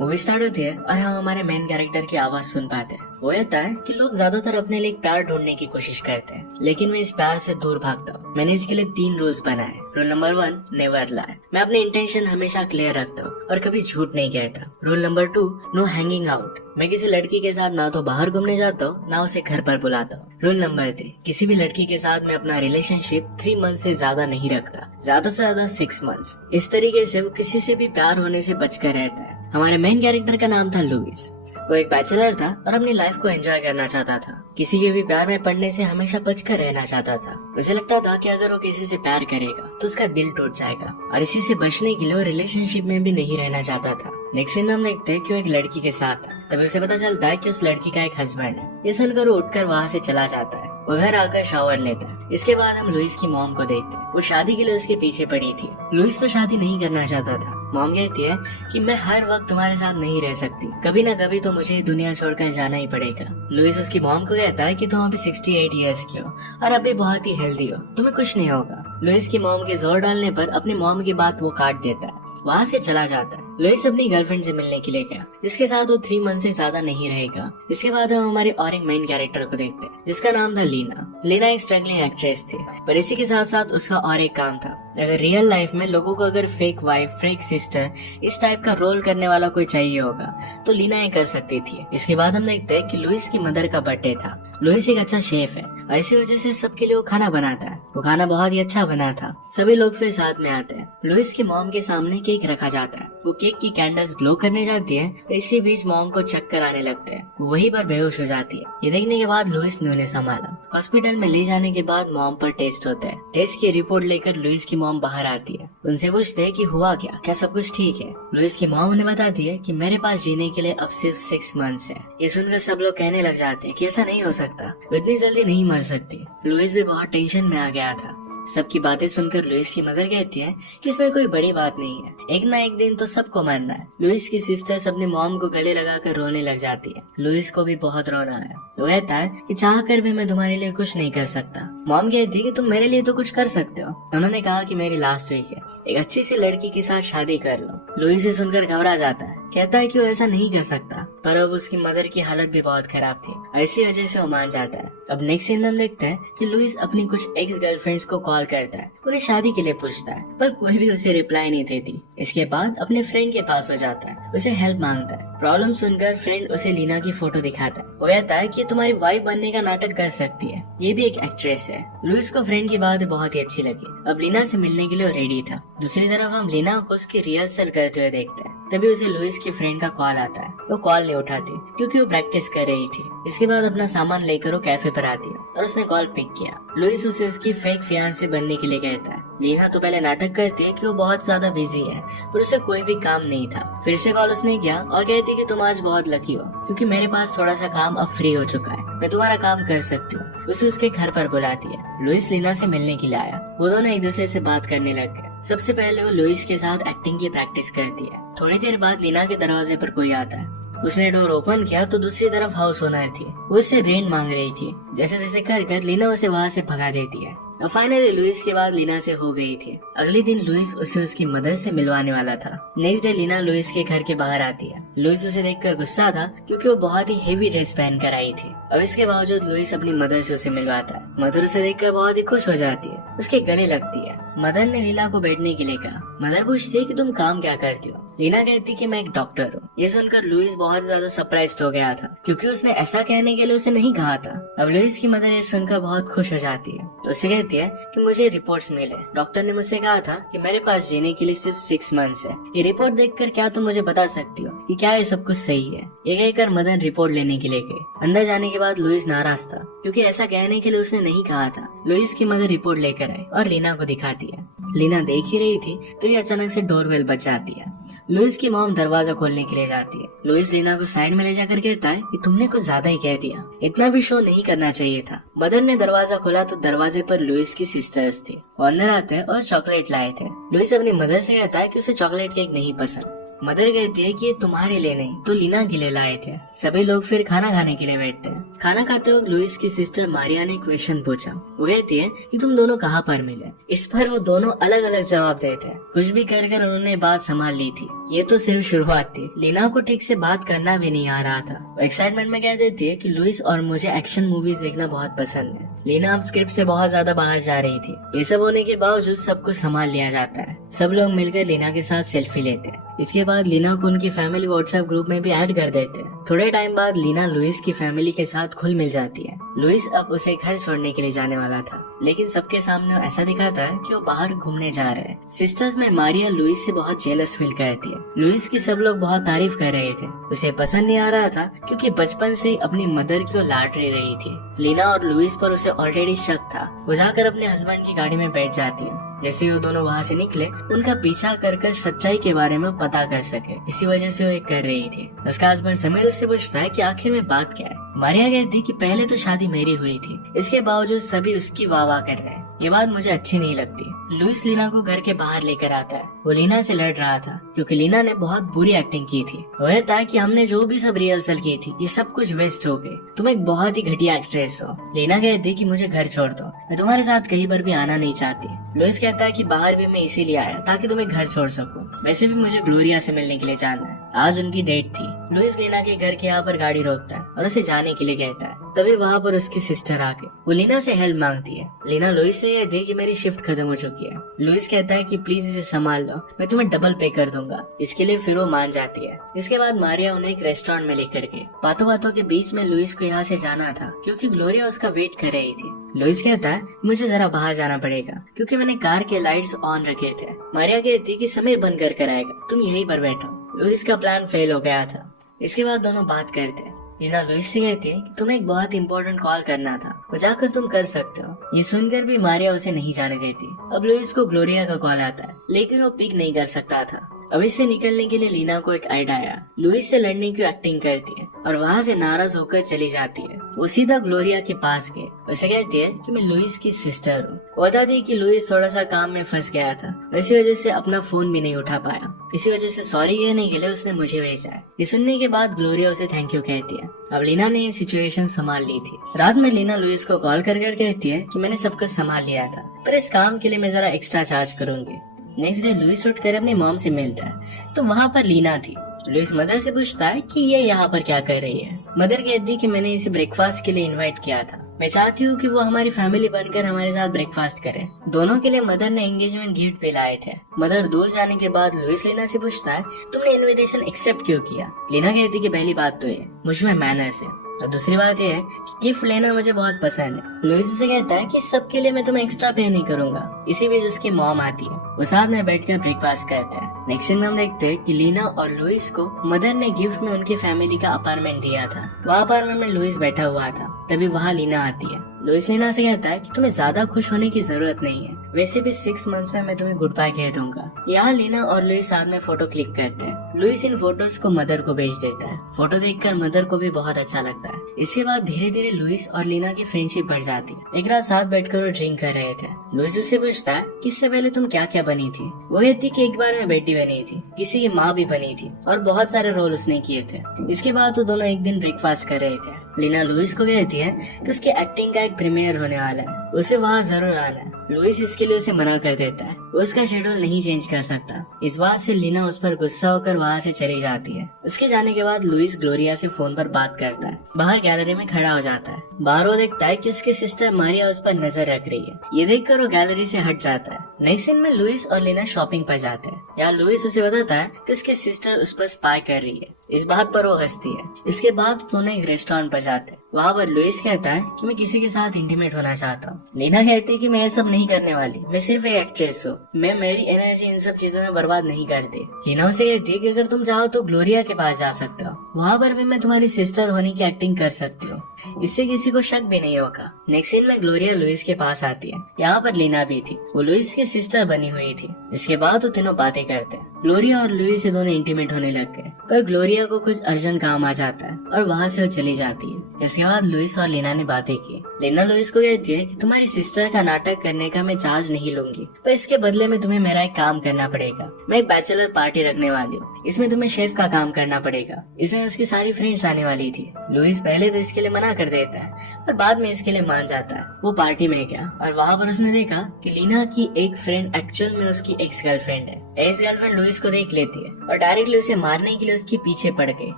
Movie start होती है और हम हमारे मेन कैरेक्टर की आवाज सुन पाते हैं। वो कहता है कि लोग ज्यादातर अपने लिए एक प्यार ढूंढने की कोशिश करते हैं, लेकिन मैं इस प्यार से दूर भागता हूँ। मैंने इसके लिए 3 रूल्स बनाए। रूल नंबर 1, नेवर लाई। मैं अपने इंटेंशन हमेशा क्लियर रखता हूँ और कभी झूठ नहीं कहता। Rule number 2, no hanging out. मैं किसी लड़की के साथ ना तो बाहर घूमने जाता हूँ ना उसे घर पर बुलाता हूँ। रूल नंबर 3, किसी भी लड़की के साथ मैं अपना रिलेशनशिप 3 मंथ से ज्यादा नहीं रखता, ज्यादा से ज्यादा 6 मंथ्स। इस तरीके से वो किसी से भी प्यार होने से बचकर रहता है। हमारे मेन कैरेक्टर का नाम था लुइस। वो एक बैचलर था और अपनी लाइफ को एंजॉय करना चाहता था। किसी के भी प्यार में पड़ने से हमेशा बचकर रहना चाहता था। उसे लगता था कि अगर वो किसी से प्यार करेगा तो उसका दिल टूट जाएगा, और इसी से बचने के लिए वो रिलेशनशिप में भी नहीं रहना चाहता था। नेक्स्ट सीन में हम देखते हैं कि वो एक लड़की के साथ था। तभी उसे पता चलता है कि उस लड़की का एक हस्बैंड है। ये सुनकर वो उठकर वहाँ से चला जाता है। वो घर आकर शावर लेता है। इसके बाद हम लुइस की मॉम को देखते हैं। वो शादी के लिए उसके पीछे पड़ी थी। लुइस तो शादी नहीं करना चाहता था। मॉम कहती है कि मैं हर वक्त तुम्हारे साथ नहीं रह सकती, कभी ना कभी तो मुझे दुनिया छोड़कर जाना ही पड़ेगा। लुइस उसकी मॉम को कहता है कि तुम अभी 68 इयर्स की हो और अभी बहुत ही हेल्दी हो, तुम्हें कुछ नहीं होगा। लुइस की मॉम के जोर डालने पर अपनी मॉम की बात वो काट देता है, वहाँ से चला जाता है। लुइस अपनी गर्लफ्रेंड से मिलने के लिए गया, जिसके साथ वो 3 मंथ से ज्यादा नहीं रहेगा। इसके बाद हम हमारे और एक मेन कैरेक्टर को देखते हैं, जिसका नाम था लीना। लीना एक स्ट्रगलिंग एक्ट्रेस थी, पर इसी के साथ साथ उसका और एक काम था। अगर रियल लाइफ में लोगों को अगर फेक वाइफ, फेक सिस्टर, इस टाइप का रोल करने वाला कोई चाहिए होगा तो लीना ये कर सकती थी। इसके बाद हम देखते हैं कि लुइस की मदर का बर्थडे था। लुइस एक अच्छा शेफ है और इसी वजह से सबके लिए वो खाना बनाता है। वो खाना बहुत ही अच्छा बना था। सभी लोग फिर साथ में आते हैं। लुइस की मॉम के सामने केक रखा जाता है। वो केक की कैंडल्स ग्लो करने जाती है और इसी बीच मॉम को चक्कर आने लगते हैं। वो वहीं पर बेहोश हो जाती है। ये देखने के बाद लुइस ने उन्हें संभाला। हॉस्पिटल में ले जाने के बाद मॉम पर टेस्ट होता है। टेस्ट की रिपोर्ट लेकर लुइस की मॉम बाहर आती है। उनसे पूछते हैं कि हुआ क्या सब कुछ ठीक है। लुइस की मॉम उन्हें बताती है कि मेरे पास जीने के लिए अब सिर्फ 6 मंथ्स है। ये सुनकर सब लोग कहने लग जाते हैं कि ऐसा नहीं हो सकता, वो इतनी जल्दी नहीं मर सकती। लुइस भी बहुत टेंशन में आ गया था। सबकी बातें सुनकर लुइस की मदर कहती है कि इसमें कोई बड़ी बात नहीं है, एक ना एक दिन तो सबको मरना है। लुइस की सिस्टर्स अपने मॉम को गले लगाकर रोने लग जाती है। लुइस को भी बहुत रोना आया। वो कहता है कि चाह कर भी मैं तुम्हारे लिए कुछ नहीं कर सकता। मॉम कहती है कि तुम मेरे लिए तो कुछ कर सकते हो। उन्होंने कहा कि मेरी लास्ट वीक है, एक अच्छी सी लड़की के साथ शादी कर लो। लुइस से सुनकर घबरा जाता है, कहता है कि वो ऐसा नहीं कर सकता, पर अब उसकी मदर की हालत भी बहुत खराब थी। ऐसी वजह से वो मान जाता है। अब नेक्स्ट सीन में हम देखते हैं कि लुइस अपनी कुछ एक्स गर्लफ्रेंड्स को कॉल करता है, उन्हें शादी के लिए पूछता है, पर कोई भी उसे रिप्लाई नहीं देती। इसके बाद अपने फ्रेंड के पास हो जाता है, उसे हेल्प मांगता है। प्रॉब्लम सुनकर फ्रेंड उसे लीना की फोटो दिखाता है। वो कहता है कि तुम्हारी वाइफ बनने का नाटक कर सकती है, ये भी एक एक्ट्रेस है। लुइस को फ्रेंड की बात बहुत ही अच्छी लगी। अब लीना से मिलने के लिए रेडी था। दूसरी तरफ हम लीना को उसकी रिहर्सल करते हुए देखते हैं। तभी उसे लुइस की फ्रेंड का कॉल आता है। वो कॉल नहीं उठाती क्योंकि वो प्रैक्टिस कर रही थी। इसके बाद अपना सामान लेकर वो कैफे पर आती है और उसने कॉल पिक किया। लुइस उसे उसकी फेक फियांसे बनने के लिए कहता है। लीना तो पहले नाटक करती है कि वो बहुत ज्यादा बिजी है, पर उसे कोई भी काम नहीं था। फिर से कॉल उसने किया और कहती कि तुम आज बहुत लकी हो, क्योंकि मेरे पास थोड़ा सा काम अब फ्री हो चुका है, मैं तुम्हारा काम कर सकती हूँ। उसे उसके घर पर बुलाती है। लुइस लीना से मिलने के लिए आया। वो दोनों एक दूसरे से बात करने लग गए। सबसे पहले वो लुइस के साथ एक्टिंग की प्रैक्टिस करती है। थोड़ी देर बाद लीना के दरवाजे पर कोई आता है। उसने डोर ओपन किया तो दूसरी तरफ हाउस ओनर थी। वो उससे रेंट मांग रही थी। जैसे तैसे कर लीना उसे वहाँ से भगा देती है। और फाइनली लुइस के बाद लीना से हो गई थी। अगले दिन लुइस उसे उसकी मदर से मिलवाने वाला था। नेक्स्ट डे लीना लुइस के घर के बाहर आती है। लुइस उसे देखकर गुस्सा था क्योंकि वो बहुत ही हेवी ड्रेस पहन कर आई थी। अब इसके बावजूद लुइस अपनी मदर से उसे मिलवाता है। मदर उसे देखकर बहुत ही खुश हो जाती है, उसके गले लगती है। मदर ने लीना को बैठने के लिए कहा। मदर पूछती है कि तुम काम क्या करती हो। लीना कहती कि मैं एक डॉक्टर हूँ। ये सुनकर लुइस बहुत ज्यादा सरप्राइज्ड हो गया था, क्योंकि उसने ऐसा कहने के लिए उसे नहीं कहा था। अब लुइस की मदर ये सुनकर बहुत खुश हो जाती है, तो उसे कहती है कि मुझे रिपोर्ट्स मिले। डॉक्टर ने मुझसे कहा था कि मेरे पास जीने के लिए सिर्फ 6 मंथ्स है। ये रिपोर्ट देखकर क्या तुम मुझे बता सकती हो कि क्या ये सब कुछ सही है? ये कहकर मदर रिपोर्ट लेने के लिए गई। अंदर जाने के बाद लुइस नाराज था, क्योंकि ऐसा कहने के लिए उसने नहीं कहा था। लुइस की मदर रिपोर्ट लेकर आई और लीना को दिखाती है। लीना देख ही रही थी तो ये अचानक से डोरबेल बज जाती है। लुइस की मॉम दरवाजा खोलने के लिए जाती है। लुइस लीना को साइड में ले जाकर कहता है कि तुमने कुछ ज्यादा ही कह दिया, इतना भी शो नहीं करना चाहिए था। मदर ने दरवाजा खोला तो दरवाजे पर लुइस की सिस्टर्स थी। वो अंदर आते हैं और चॉकलेट लाए थे। लुइस अपनी मदर से कहता है कि उसे चॉकलेट केक नहीं पसंद। मदर कहती है कि ये तुम्हारे लिए नहीं तो लीना के लिए लाए थे। सभी लोग फिर खाना खाने के लिए बैठते हैं। खाना खाते वक्त लुइस की सिस्टर मारिया ने क्वेश्चन पूछा। वो कहती है कि तुम दोनों कहाँ पर मिले। इस पर वो दोनों अलग अलग जवाब देते हैं। कुछ भी कर कर उन्होंने बात संभाल ली थी। ये तो सिर्फ शुरुआत थी। लीना को ठीक से बात करना भी नहीं आ रहा था। वो एक्साइटमेंट में कह देती है कि लुइस और मुझे एक्शन मूवीज देखना बहुत पसंद है। लीना अब स्क्रिप्ट से बहुत ज्यादा बाहर जा रही थी। ये सब होने के बावजूद सब कुछ संभाल लिया जाता है। सब लोग मिलकर लीना के साथ सेल्फी लेते हैं। इसके बाद लीना को उनकी फैमिली व्हाट्सएप ग्रुप में भी ऐड कर देते हैं। थोड़े टाइम बाद लीना लुइस की फैमिली के साथ खुल मिल जाती है। लुइस अब उसे घर छोड़ने के लिए जाने वाला था, लेकिन सबके सामने वो ऐसा दिखाता है कि वो बाहर घूमने जा रहे हैं। सिस्टर्स में मारिया लुइस से बहुत जेलस फील करती है। लुइस की सब लोग बहुत तारीफ कर रहे थे। उसे पसंद नहीं आ रहा था क्योंकि बचपन से ही अपनी मदर की वो लाड रही थी। लीना और लुइस पर उसे ऑलरेडी शक था। वो जाकर अपने हस्बैंड की गाड़ी में बैठ जाती है। जैसे ही वो दोनों वहाँ से निकले, उनका पीछा कर सच्चाई के बारे में पता कर सके। इसी वजह से वो एक कर रही थी। उसका हस्बैंड समीर उससे पूछता है कि आखिर में बात क्या है। मारिया कहती कि पहले तो शादी मेरी हुई थी, इसके बावजूद सभी उसकी वाह कर रहे हैं। ये बात मुझे अच्छी नहीं लगती। लुइस लीना को घर के बाहर लेकर आता है। वो लीना से लड़ रहा था क्योंकि लीना ने बहुत बुरी एक्टिंग की थी। वो कहता है कि हमने जो भी सब रिहर्सल की थी ये सब कुछ वेस्ट हो गई। तुम एक बहुत ही घटिया एक्ट्रेस हो। लीना कहती कि मुझे घर छोड़ दो, मैं तुम्हारे साथ कहीं पर भी आना नहीं चाहती। लुइस कहता है कि बाहर भी मैं इसीलिए आया ताकि तुम्हें घर छोड़ सकूं। वैसे भी मुझे ग्लोरिया से मिलने के लिए जाना है। आज उनकी डेट थी। लुइस लीना के घर के यहाँ पर गाड़ी रोकता है और उसे जाने के लिए कहता है। तभी वहाँ पर उसकी सिस्टर आके वो लीना से हेल्प मांगती है। लीना लुइस से कहती है कि मेरी शिफ्ट खत्म हो चुकी है। लुइस कहता है कि प्लीज इसे संभाल लो, मैं तुम्हें डबल पे कर दूंगा। इसके लिए फिर वो मान जाती है। इसके बाद मारिया उन्हें एक रेस्टोरेंट में लेकर गई। बातों बातों के बीच में लुइस को यहाँ से जाना था क्योंकि ग्लोरिया उसका वेट कर रही थी। लुइस कहता है मुझे जरा बाहर जाना पड़ेगा क्योंकि मैंने कार के लाइट्स ऑन रखे थे। मारिया कहती कि समीर बंद कर आएगा, तुम यहीं पर बैठो। लुइस का प्लान फेल हो गया था। इसके बाद दोनों बात करते हैं। लीना लुइस से कहती है कि तुम्हें एक बहुत इंपॉर्टेंट कॉल करना था, वो जाकर तुम कर सकते हो। ये सुनकर भी मारिया उसे नहीं जाने देती। अब लुइस को ग्लोरिया का कॉल आता है, लेकिन वो पिक नहीं कर सकता था। अब इससे निकलने के लिए लीना को एक आइडिया आया। लुइस से लड़ने की एक्टिंग करती है और वहाँ से नाराज होकर चली जाती है। वो सीधा ग्लोरिया के पास गए। उसे कहती है कि मैं लुइस की सिस्टर हूँ। बता दी कि लुइस थोड़ा सा काम में फंस गया था, इसी वजह से अपना फोन भी नहीं उठा पाया। इसी वजह से सॉरी कहने के लिए उसने मुझे भेजा है। ये सुनने के बाद ग्लोरिया उसे थैंक यू कहती है। अब लीना ने ये सिचुएशन संभाल ली थी। रात में लीना लुइस को कॉल कर कहती है कि मैंने सब कुछ संभाल लिया था, पर इस काम के लिए मैं जरा एक्स्ट्रा चार्ज करूंगी। नेक्स्ट डे लुइस उठकर अपनी मॉम से मिलता है तो वहाँ पर लीना थी। लुइस मदर से पूछता है कि ये यहाँ पर क्या कर रही है। मदर कहती कि मैंने इसे ब्रेकफास्ट के लिए इनवाइट किया था, मैं चाहती हूँ कि वो हमारी फैमिली बनकर हमारे साथ ब्रेकफास्ट करे। दोनों के लिए मदर ने एंगेजमेंट गिफ्ट भी लाए थे। मदर दूर जाने के बाद लुइस लीना से पूछता है तुमने इनविटेशन एक्सेप्ट क्यों किया। लीना कहती कि पहली बात तो ये मुझ में मैनर्स है और दूसरी बात यह है कि गिफ्ट लेना मुझे बहुत पसंद है। लुइस उसे कहता है कि सबके लिए मैं तुम्हें एक्स्ट्रा पे नहीं करूंगा। इसी बीच उसकी मॉम आती है। वो साथ में बैठकर ब्रेकफास्ट करते हैं। नेक्स्ट सीन में हम देखते हैं कि लीना और लुइस को मदर ने गिफ्ट में उनकी फैमिली का अपार्टमेंट दिया था। वह अपार्टमेंट में लुइस बैठा हुआ था। तभी वहाँ लीना आती है। लुइस लीना से कहता है कि तुम्हें ज्यादा खुश होने की जरूरत नहीं है, वैसे भी 6 मंथ्स में मैं तुम्हें गुड बाय कह दूंगा। यहाँ लीना और लुइस साथ में फोटो क्लिक करते हैं। लुइस इन फोटोज को मदर को भेज देता है। फोटो देखकर मदर को भी बहुत अच्छा लगता है। इसके बाद धीरे धीरे लुइस और लीना की फ्रेंडशिप बढ़ जाती है। एक रात साथ बैठकर वो ड्रिंक कर रहे थे। लुइस उससे पूछता है कि इससे पहले तुम क्या क्या बनी थी। वो कहती कि एक बार मैं बेटी बनी थी, किसी की माँ भी बनी थी और बहुत सारे रोल उसने किए थे। इसके बाद वो दोनों एक दिन ब्रेकफास्ट कर रहे थे। लीना लुइस को कहती है कि उसकी एक्टिंग का एक प्रीमियर होने वाला है, उसे वहाँ जरूर आना है। लुइस इसके लिए उसे मना कर देता है, वो उसका शेड्यूल नहीं चेंज कर सकता। इस बात से लीना उस पर गुस्सा होकर वहाँ से चली जाती है। उसके जाने के बाद लुइस ग्लोरिया से फोन पर बात करता है। बाहर गैलरी में खड़ा हो जाता है। बाहर वो देखता है कि उसकी सिस्टर मारिया उस पर नजर रख रही है। ये देखकर वो गैलरी से हट जाता है। नेक्स्ट सीन में लुइस और लीना शॉपिंग पर जाते हैं। यहाँ लुइस उसे बताता है कि उसकी सिस्टर उस पर स्पाई कर रही है। इस बात पर वो हंसती है। इसके बाद दोनों एक रेस्टोरेंट पर जाते हैं। वहाँ पर लुइस कहता है कि मैं किसी के साथ इंटीमेट होना चाहता हूँ। लीना कहती है कि मैं ये सब नहीं करने वाली, मैं सिर्फ एक एक्ट्रेस हूँ, मैं मेरी एनर्जी इन सब चीजों में बर्बाद नहीं करती। लीना उसे कहती है कि अगर तुम चाहो तो ग्लोरिया के पास जा सकते हो, वहाँ पर भी मैं तुम्हारी सिस्टर होने की एक्टिंग कर सकती हूँ, इससे किसी को शक भी नहीं होगा। नेक्स्ट सीन में ग्लोरिया लुइस के पास आती है। यहाँ पर लीना भी थी, वो लुइस की सिस्टर बनी हुई थी। इसके बाद वो तीनों बातें करते हैं। ग्लोरिया और लुइस ये दोनों इंटीमेट होने लग गए, पर ग्लोरिया को कुछ अर्जेंट काम आ जाता है और वहाँ से वो चली जाती है। इसके बाद लुइस और लीना ने बातें की। लीना लुइस को कहती है कि तुम्हारी सिस्टर का नाटक करने का मैं चार्ज नहीं लूंगी, पर इसके बदले में तुम्हें मेरा एक काम करना पड़ेगा। मैं एक बैचलर पार्टी रखने वाली हूँ, इसमें तुम्हें शेफ का काम करना पड़ेगा। इसमें उसकी सारी फ्रेंड्स आने वाली थी। लुइस पहले तो इसके लिए मना कर देता है और बाद में इसके लिए मान जाता है। वो पार्टी में गया और वहाँ पर उसने देखा कि लीना की एक फ्रेंड एक्चुअल में उसकी एक्स गर्लफ्रेंड है। एक्स गर्लफ्रेंड लुइस को देख लेती है और डायरेक्टली उसे मारने के लिए उसके पीछे पड़ गई।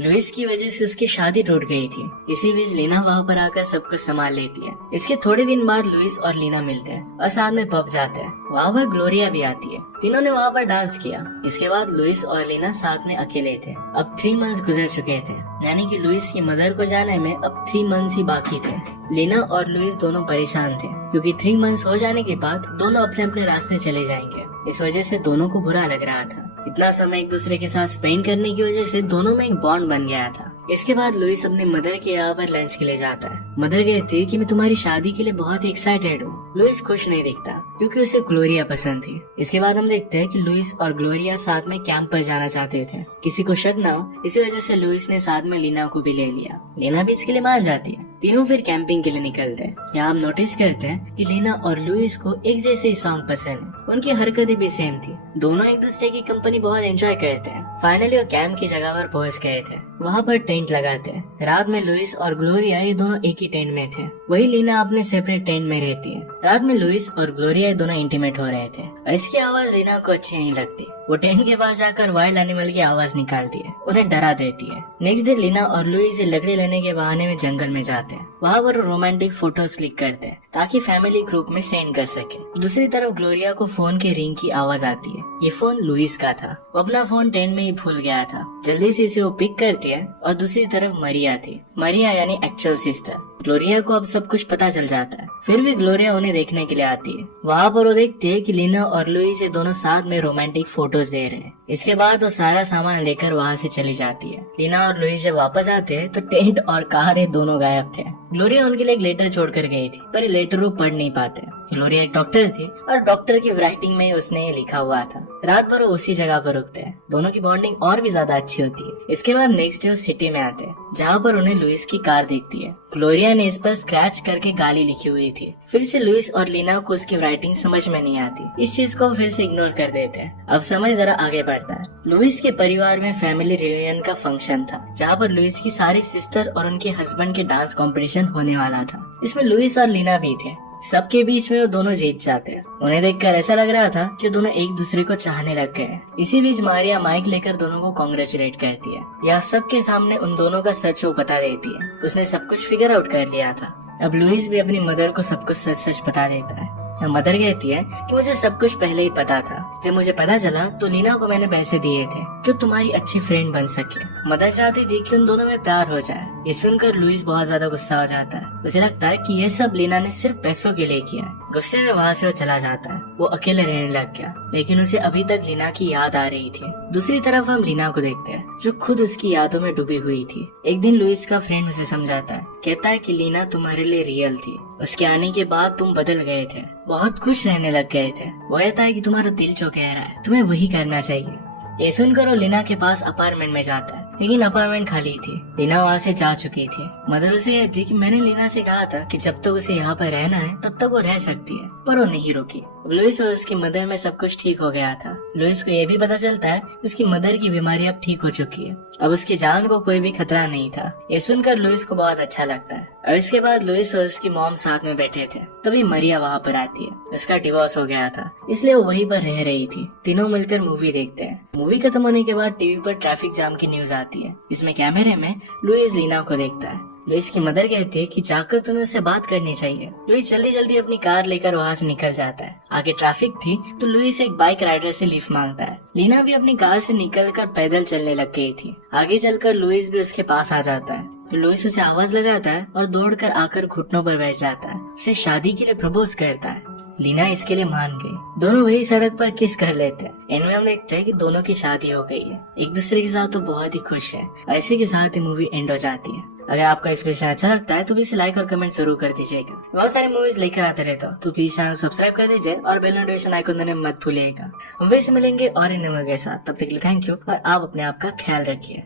लुइस की वजह से उसकी शादी टूट गई थी। इसी बीच लीना वहाँ पर आकर सब कुछ संभाल लेती है। इसके थोड़े दिन बाद लुइस और लीना मिलते हैं और साथ में पब जाते हैं। वहाँ पर ग्लोरिया भी आती है। तीनों ने वहाँ पर डांस किया। इसके बाद लुइस और लीना साथ में अकेले थे। अब 3 मंथ्स गुजर चुके थे, यानी कि लुइस की मदर को जाने में अब 3 मंथ्स ही बाकी थे। लीना और लुइस दोनों परेशान थे क्योंकि 3 मंथ्स हो जाने के बाद दोनों अपने अपने रास्ते चले जाएंगे। इस वजह से दोनों को बुरा लग रहा था। इतना समय एक दूसरे के साथ स्पेंड करने की वजह से दोनों में एक बॉन्ड बन गया था। इसके बाद लुइस अपने मदर के यहाँ पर लंच के लिए जाता है। मदर कहती है कि मैं तुम्हारी शादी के लिए बहुत ही एक्साइटेड हूँ। लुइस खुश नहीं दिखता क्योंकि उसे ग्लोरिया पसंद थी। इसके बाद हम देखते हैं कि लुइस और ग्लोरिया साथ में कैंप पर जाना चाहते थे। किसी को शक ना हो, इसी वजह से लुइस ने साथ में लीना को भी ले लिया। लीना भी इसके लिए मान जाती है। तीनों फिर कैंपिंग के लिए निकलते हैं। यहाँ हम नोटिस करते हैं कि लीना और लुइस को एक जैसे ही सॉन्ग पसंद है। उनकी हरकतें भी सेम थी। दोनों एक दूसरे की कंपनी बहुत एंजॉय करते हैं। फाइनली वो कैंप की जगह पर पहुँच गए थे। वहाँ पर टेंट लगाते हैं। रात में लुइस और ग्लोरिया ये दोनों एक ही टेंट में थे। वही लीना अपने सेपरेट टेंट में रहती है। रात में लुइस और ग्लोरिया दोनों इंटीमेट हो रहे थे और इसकी आवाज लीना को अच्छी नहीं लगती। वो टेंट के पास जाकर वाइल्ड एनिमल की आवाज निकालती है, उन्हें डरा देती है। नेक्स्ट डे लीना और लुइस लकड़ी लेने के बहाने में जंगल में जाते हैं। वहाँ पर रोमांटिक फोटोज क्लिक करते हैं ताकि फैमिली ग्रुप में सेंड कर सके। दूसरी तरफ ग्लोरिया को फोन के रिंग की आवाज आती है। ये फोन लुइस का था। वो अपना फोन टेंट में ही भूल गया था। जल्दी से इसे वो पिक करती है और दूसरी तरफ मरिया थी। मरिया यानी एक्चुअल सिस्टर। ग्लोरिया को अब सब कुछ पता चल जाता है। फिर भी ग्लोरिया उन्हें देखने के लिए आती है। वहाँ पर वो देखती है कि लीना और लुइस दोनों साथ में रोमांटिक फोटोज दे रहे हैं। इसके बाद वो सारा सामान लेकर वहाँ से चली जाती है। लीना और लुइस जब वापस आते हैं तो टेंट और कार दोनों गायब थे। ग्लोरिया उनके लिए एक लेटर छोड़कर गई थी, पर ये लेटर वो पढ़ नहीं पाते। ग्लोरिया एक डॉक्टर थी और डॉक्टर की राइटिंग में उसने ये लिखा हुआ था। रात भर वो उसी जगह पर रुकते हैं। दोनों की बॉन्डिंग और भी ज्यादा अच्छी होती है। इसके बाद नेक्स्ट डे वो सिटी में आते हैं, जहाँ पर उन्हें लुइस की कार दिखती है। ग्लोरिया ने इस पर स्क्रैच करके गाली लिखी हुई थी। फिर से लुइस और लीना को उसकी राइटिंग समझ में नहीं आती। इस चीज को फिर से इग्नोर कर देते हैं। अब समय जरा आगे बढ़ता है। लुइस के परिवार में फैमिली रियूनियन का फंक्शन था, जहाँ पर लुइस की सारी सिस्टर और उनके हस्बैंड के डांस कंपटीशन होने वाला था। इसमें लुइस और लीना भी थे। सबके बीच में वो दोनों जीत जाते हैं। उन्हें देखकर ऐसा लग रहा था कि दोनों एक दूसरे को चाहने लग गए। इसी बीच मारिया माइक लेकर दोनों को कॉन्ग्रेचुलेट करती है। यहाँ सबके सामने उन दोनों का सच वो बता देती है। उसने सब कुछ फिगर आउट कर लिया था। अब लुइस भी अपनी मदर को सब कुछ सच सच बता देता है। मदर कहती है कि मुझे सब कुछ पहले ही पता था। जब मुझे पता चला तो लीना को मैंने पैसे दिए थे कि तुम्हारी अच्छी फ्रेंड बन सके। मदर चाहती थी कि उन दोनों में प्यार हो जाए। ये सुनकर लुइस बहुत ज्यादा गुस्सा हो जाता है। उसे लगता है कि ये सब लीना ने सिर्फ पैसों के लिए किया है। गुस्से में वहाँ से वो चला जाता है। वो अकेले रहने लग गया, लेकिन उसे अभी तक लीना की याद आ रही थी। दूसरी तरफ हम लीना को देखते हैं, जो खुद उसकी यादों में डूबी हुई थी। एक दिन लुइस का फ्रेंड उसे समझाता है, कहता है कि लीना तुम्हारे लिए रियल थी। उसके आने के बाद तुम बदल गए थे, बहुत खुश रहने लग गए थे। वो कहता है कि तुम्हारा दिल जो कह रहा है तुम्हें वही करना चाहिए। ये सुनकर वो लीना के पास अपार्टमेंट में जाता है, लेकिन अपार्टमेंट खाली थी। लीना वहाँ से जा चुकी थी। मदर उसे कहती कि मैंने लीना से कहा था कि जब तक उसे यहाँ पर रहना है तब तक वो रह सकती है, पर वो नहीं रुकी। लुइस और उसकी मदर में सब कुछ ठीक हो गया था। लुइस को ये भी पता चलता है उसकी मदर की बीमारी अब ठीक हो चुकी है। अब उसकी जान को कोई भी खतरा नहीं था। ये सुनकर लुइस को बहुत अच्छा लगता है। और इसके बाद लुइस और उसकी मॉम साथ में बैठे थे। तभी मरिया वहाँ पर आती है। उसका डिवोर्स हो गया था, इसलिए वो वहीं पर रह रही थी। तीनों मिलकर मूवी देखते हैं। मूवी खत्म होने के बाद टीवी पर ट्रैफिक जाम की न्यूज आती है। इसमें कैमरे में लुइस लीना को देखता है। लुइस की मदर कहती है कि जाकर तुम्हें उससे बात करनी चाहिए। लुइस जल्दी जल्दी अपनी कार लेकर वहाँ से निकल जाता है। आगे ट्रैफिक थी तो लुइस एक बाइक राइडर से लिफ्ट मांगता है। लीना भी अपनी कार से निकलकर पैदल चलने लग गई थी। आगे चलकर लुइस भी उसके पास आ जाता है तो लुइस उसे आवाज लगाता है और दौड़कर आकर घुटनों पर बैठ जाता है। उसे शादी के लिए प्रपोज करता है। लीना इसके लिए मान गई। दोनों वही सड़क पर किस कर लेते हैं। इनमें हम देखते हैं कि दोनों की शादी हो गई है। एक दूसरे के साथ तो बहुत ही खुश है। ऐसे के साथ ही मूवी एंड हो जाती है। अगर आपको एक्सप्लेनेशन अच्छा लगता है तो भी इसे लाइक और कमेंट जरूर कर दीजिएगा। बहुत सारी मूवीज लेकर आते रहता हूँ, तो प्लीज चैनल सब्सक्राइब कर दीजिए और बेल नोटिफिकेशन आइकन देने मत भूलिएगा। हम वैसे मिलेंगे और इन मूवी के साथ, तब तक के लिए थैंक यू और आप अपने आप का ख्याल रखिए।